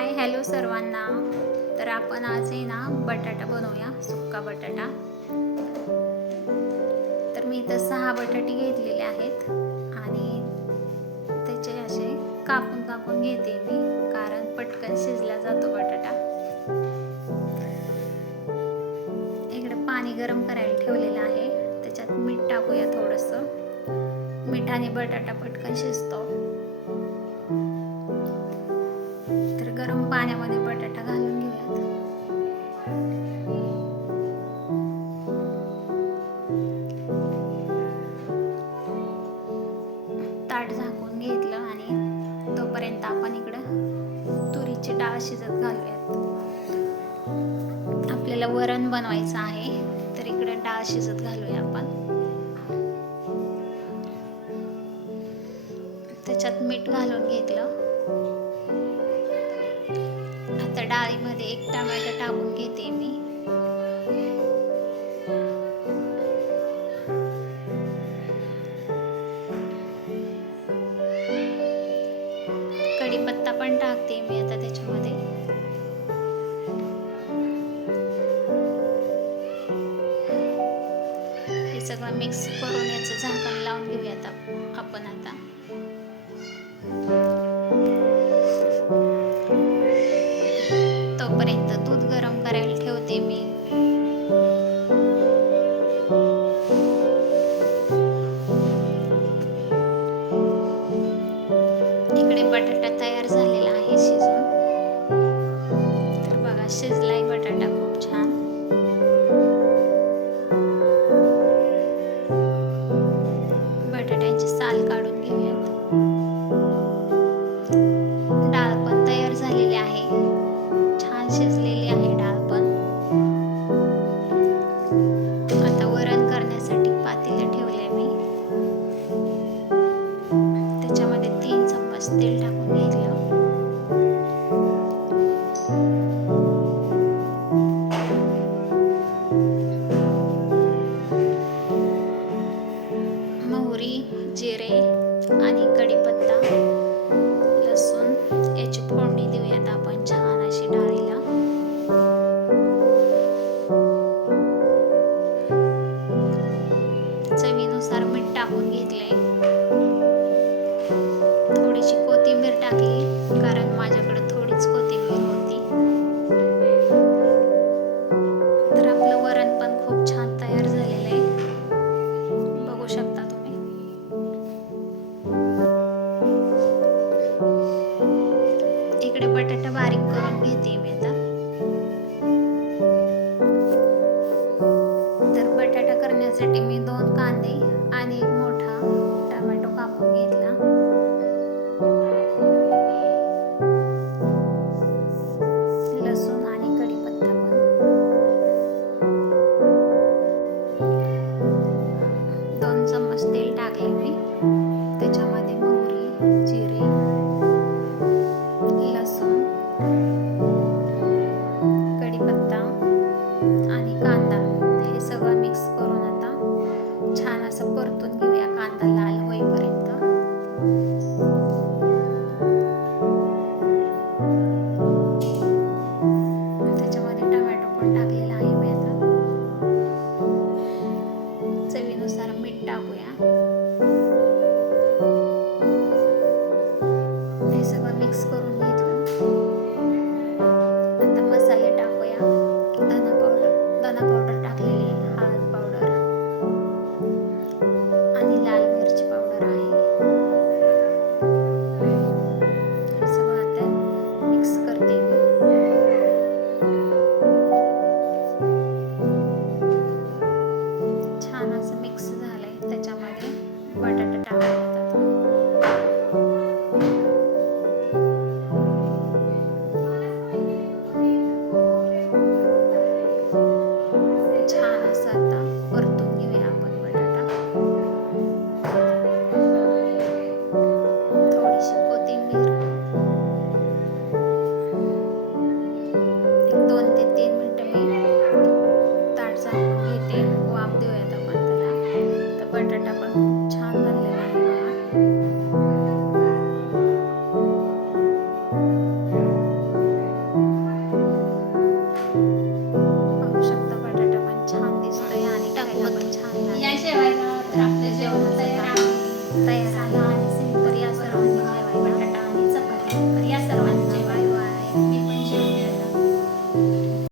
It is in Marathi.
हाय हॅलो सर्वांना. तर आपण आज आहे ना बटाटा बनवूया सुक्का बटाटा. तर मी इथं सहा बटाटे घेतलेले आहेत आणि त्याचे असे कापून कापून घेते मी कारण पटकन शिजला जातो बटाटा. इकडे पाणी गरम करायला ठेवलेलं आहे त्याच्यात मीठ टाकूया थोडंसं. मिठाने बटाटा पटकन शिजतो. गरम पाण्यामध्ये बटाटा घालून घेऊयात. ताट झाकून घेतलं आणि तोपर्यंत आपण इकडं तुरीची डाळ शिजत घालूयात. आपल्याला वरण बनवायचं आहे तर इकडे डाळ शिजत घालूया आपण. त्याच्यात मीठ घालून घेतलं. तर डाळीमध्ये एक टमाटर टाकून घेते मी. कढीपत्ता पण टाकते मी आता त्याच्यामध्ये. हे सगळं मिक्स करून याचं झाकण लावून घेऊयात आपण आता. तोपर्यंत दूध गरम करायला ठेवते मी. इकडे बटाटा बारीक करून घेते मी आता. तर बटाटा करण्यासाठी मी दोन कांदे মানতাল্লা